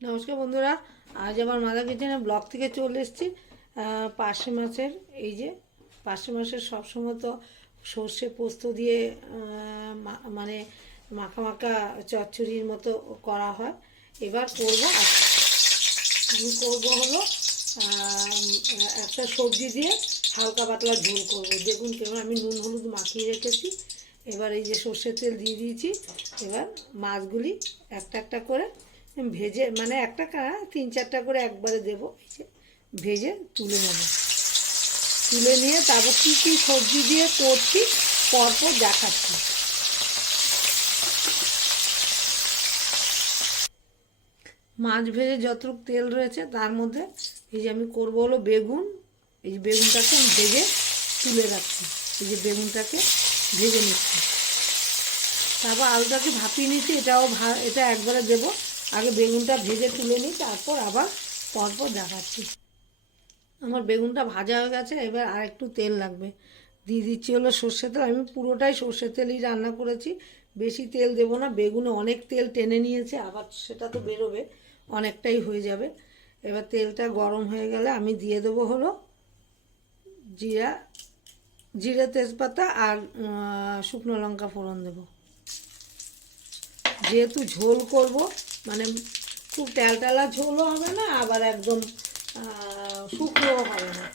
নমস্কার বন্ধুরা, আজ আমার মাদা কিচেনে ব্লগ থেকে চলে এসেছি। পার্শে মাছের, এই যে পার্শে মাছের সবসময় তো সর্ষে পোস্ত দিয়ে মানে মাখা মাখা চচ্চড়ির মতো করা হয়। এবার করব আমি করব হলো একটা সবজি দিয়ে হালকা পাতলা ঝোল করব। দেখুন কেমন আমি নুন হলুদ মাখিয়ে রেখেছি। এবার এই যে সর্ষের তেল দিয়ে দিয়েছি। এবার মাছগুলি একটা একটা করে ভেজে মানে একটা কা- তিন চারটা করে একবারে দেবো। ভেজে তুলে নেব। তুলে নিয়ে তারপর কী কী সবজি দিয়ে করছি, পরপর দেখাচ্ছি। মাছ ভেজে যতটুকু তেল রয়েছে, তার মধ্যে এই যে আমি করব হলো বেগুন। এই যে বেগুনটাকে আমি ভেজে তুলে রাখছি। এই যে বেগুনটাকে ভেজে নিচ্ছি। তারপর আলুটাকে ভাপিয়ে নিচ্ছি এটাও ভা, এটা একবারে দেবো। আগে বেগুনটা ভেজে তুলে নিই, তারপর আবার পরপর দেখাচ্ছি। আমার বেগুনটা ভাজা হয়ে গেছে, এবার আর একটু তেল লাগবে। দিয়ে দিচ্ছি হলো সর্ষে তেল, আমি পুরোটাই সর্ষে তেলই রান্না করেছি। বেশি তেল দেবো না, বেগুনে অনেক তেল টেনে নিয়েছে, আবার সেটা তো বেরোবে, অনেকটাই হয়ে যাবে। এবার তেলটা গরম হয়ে গেলে আমি দিয়ে দেবো হলো জিরা, জিরে তেজপাতা আর শুকনো লঙ্কা ফোড়ন দেবো। যেহেতু ঝোল করব মানে খুব ট্যালটালা ঝোলও হবে না, আবার একদম শুকনোও হবে না।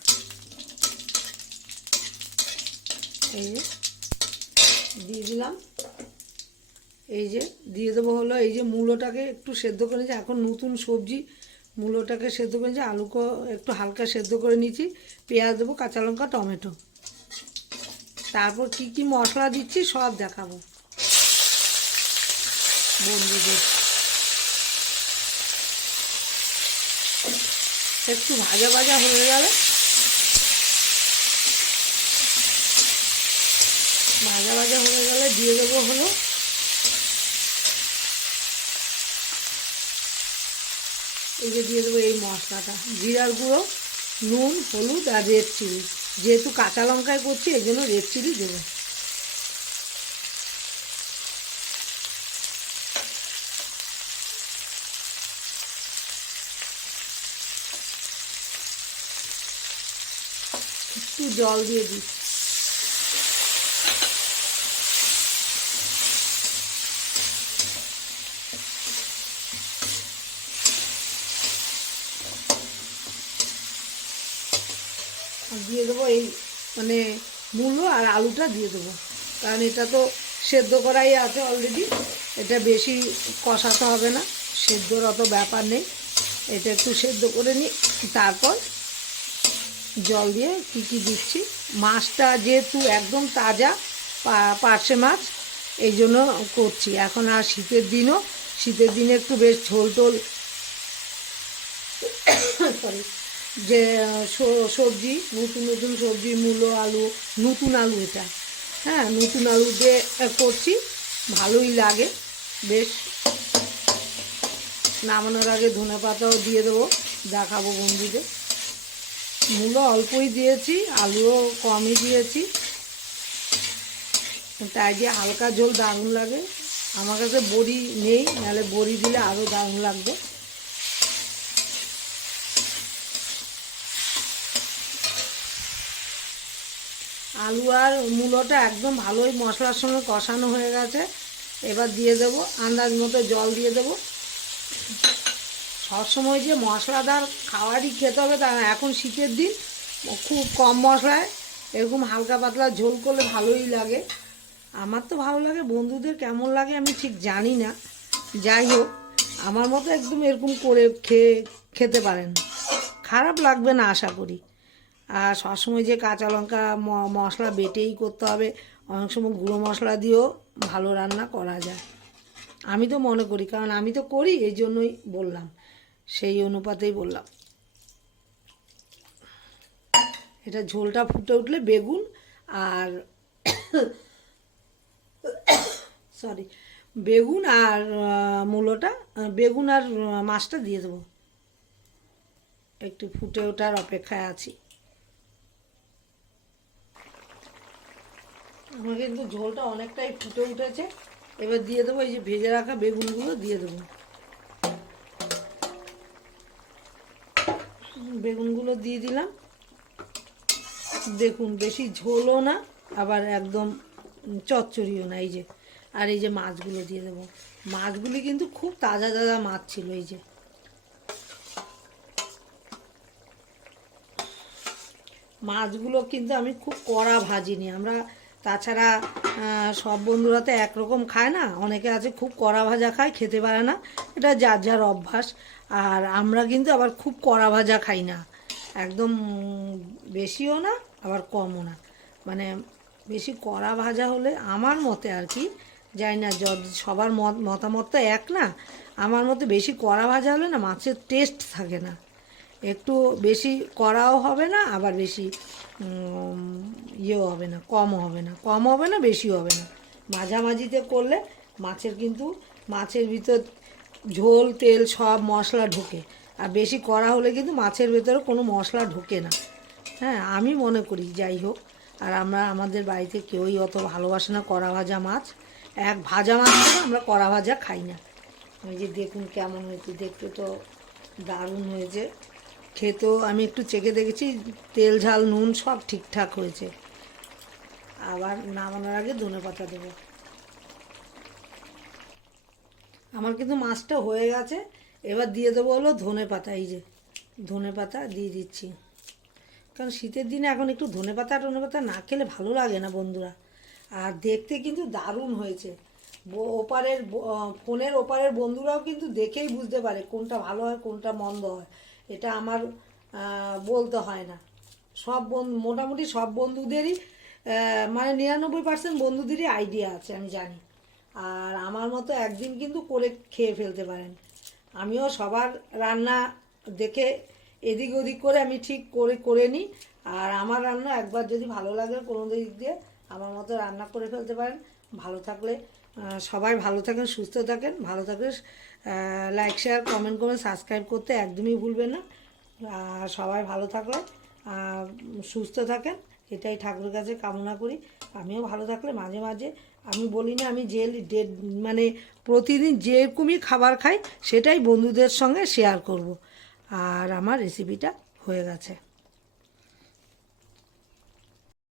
এই যে, দিয়ে দিলাম। এই যে, দিয়ে দেবো হলো এই যে মূলোটাকে একটু সেদ্ধ করে নিয়েছি। এখন নতুন সবজি মূলোটাকে সেদ্ধ করে নিয়েছি। আলুকে একটু হালকা সেদ্ধ করে নিয়েছি। পেঁয়াজ দেবো, কাঁচা লঙ্কা, টমেটো। তারপর কি কি মশলা দিচ্ছি সব দেখাবো। বন্ধুদের। একটু ভাজা ভাজা হয়ে গেলে ভাজা ভাজা হয়ে গেলে দিয়ে দেবো হলো এই যে দিয়ে দেবো এই মশলাটা, জিরার গুঁড়ো, নুন, হলুদ আর রেড চিলি যেহেতু কাঁচা লঙ্কায় করছি এই জন্য রেড চিলি দেবো। একটু জল দিয়ে দিই। দিয়ে দেবো এই মানে মূলো আর আলুটা দিয়ে দেবো। কারণ এটা তো সেদ্ধ করাই আছে অলরেডি এটা বেশি কষাতে হবে না, সেদ্ধর অত ব্যাপার নেই। এটা একটু সেদ্ধ করে নিই, তারপর জল দিয়ে কী কী দিচ্ছি। মাছটা যেহেতু একদম তাজা পার্শে মাছ, এই জন্য করছি। এখন আর শীতের দিনও, শীতের দিনে একটু বেশ ঝোল টোল সরি যে সবজি, নতুন নতুন সবজি, মূলো আলু, নতুন আলু এটা। হ্যাঁ নতুন আলু দিয়ে করছি, ভালোই লাগে, বেশ। নামানোর আগে ধনে পাতাও দিয়ে দেবো, দেখাবো বন্ধুদের। মূলো অল্পই দিয়েছি, আলুও কমই দিয়েছি। তাই দিয়ে হালকা ঝোল দারুণ লাগে। আমার কাছে বড়ি নেই, নাহলে বড়ি দিলে আরও দারুণ লাগবে। আলু আর মূলোটা একদম ভালোই মশলার সঙ্গে কষানো হয়ে গেছে। এবার দিয়ে দেবো, আন্দাজ মতো জল দিয়ে দেবো। সবসময় যে মশলাদার খাবারই খেতে হবে তা। এখন শীতের দিন, খুব কম মশলায়, এরকম হালকা পাতলা ঝোল করলে ভালোই লাগে। আমার তো ভালো লাগে, বন্ধুদের কেমন লাগে আমি ঠিক জানি না। যাই হোক, আমার মতো একদম এরকম করে খেয়ে, খেতে পারেন। খারাপ লাগবে না আশা করি। আর সবসময় যে কাঁচা লঙ্কা মশলা বেটেই করতে হবে, অনেক সময় গুঁড়ো মশলা দিয়েও ভালো রান্না করা যায়। আমি তো মনে করি, কারণ আমি তো করি, এই জন্যই বললাম। সেই অনুপাতেই বললাম। এটা ঝোলটা ফুটে উঠলে বেগুন আর সরি, বেগুন আর মূলোটা বেগুন আর মাছটা দিয়ে দেবো। একটু ফুটে ওঠার অপেক্ষায় আছি। আমার কিন্তু ঝোলটা অনেকটাই ফুটে উঠেছে। এবার দিয়ে দেবো এই যে ভেজে রাখা বেগুনগুলো, দিয়ে দেবো। বেগুনগুলো দিয়ে দিলাম। দেখুন, বেশি ঝোলও না, আবার একদম চচ্চড়িও না, এই যে। আর এই যে মাছগুলো দিয়ে দেবো। মাছগুলি কিন্তু খুব তাজা তাজা মাছ ছিল, এই যে। মাছগুলো কিন্তু আমি খুব কড়া ভাজিনি। আমরা তাছাড়া সব বন্ধুরা তো একরকম খায় না। অনেকে আছে খুব কড়া ভাজা খায়, খেতে পারে না। এটা যার যার অভ্যাস। আর আমরা কিন্তু আবার খুব কড়া ভাজা খাই না। একদম বেশিও না, আবার কমও না। মানে বেশি কড়া ভাজা হলে আমার মতে আর কি, জানি না সবার মত মতামত তো এক না, আমার মতে বেশি কড়া ভাজা হলে না, মাছের টেস্ট থাকে না। একটু বেশি কড়াও হবে না, আবার বেশি ইয়েও হবে না, কমও হবে না। কম হবে না, বেশিও হবে না। মাঝামাঝিতে করলে মাছের কিন্তু, মাছের ভিতর ঝোল, তেল সব মশলা ঢোকে। আর বেশি কড়া হলে কিন্তু মাছের ভেতরে কোনো মশলা ঢোকে না। হ্যাঁ আমি মনে করি, যাই হোক। আর আমরা, আমাদের বাড়িতে কেউই অত ভালোবাসে না কড়া ভাজা মাছ। এক ভাজা মাছ আমরা কড়া ভাজা খাই না। ওই যে দেখুন কেমন হয়েছে, দেখতে তো দারুণ হয়েছে। খেতেও আমি একটু চেখে দেখেছি, তেল, ঝাল, নুন সব ঠিকঠাক হয়েছে। আবার নামানোর আগে ধনে পাতা দেবো। আমার কিন্তু মাছটা হয়ে গেছে, এবার দিয়ে দেবো হলো ধনে পাতা, এই যে ধনে পাতা দিয়ে দিচ্ছি। কারণ শীতের দিনে এখন একটু ধনে পাতা টনে পাতা না খেলে ভালো লাগে না বন্ধুরা। আর দেখতে কিন্তু দারুণ হয়েছে। ওপারের ফোনের ওপারের বন্ধুরাও কিন্তু দেখেই বুঝতে পারে কোনটা ভালো হয়, কোনটা মন্দ হয়। এটা আমার বলতে হয় না। সব বন্ধু মোটামুটি সব বন্ধুদেরই মানে নিরানব্বই পার্সেন্ট বন্ধুদেরই আইডিয়া আছে, আমি জানি। আর আমার মতো একদিন কিন্তু করে খেয়ে ফেলতে পারেন। আমিও সবার রান্না দেখে এদিক ওদিক করে আমি ঠিক করে করে নিই। আর আমার রান্না একবার যদি ভালো লাগে, কোনো দিক দিয়ে আমার মতো রান্না করে ফেলতে পারেন। ভালো থাকলে সবাই ভালো থাকেন, সুস্থ থাকেন, ভালো থাকলে লাইক শেয়ার কমেন্ট করে সাবস্ক্রাইব করতে একদমই ভুলবেন না। আর সবাই ভালো থাকলে সুস্থ থাকেন, এটাই ঠাকুরের কাছে কামনা করি। আমিও ভালো থাকলে মাঝে মাঝে, আমি বলি না, আমি যে ডেট মানে প্রতিদিন যেরকমই খাবার খাই, সেটাই বন্ধুদের সঙ্গে শেয়ার করব। আর আমার রেসিপিটা হয়ে গেছে।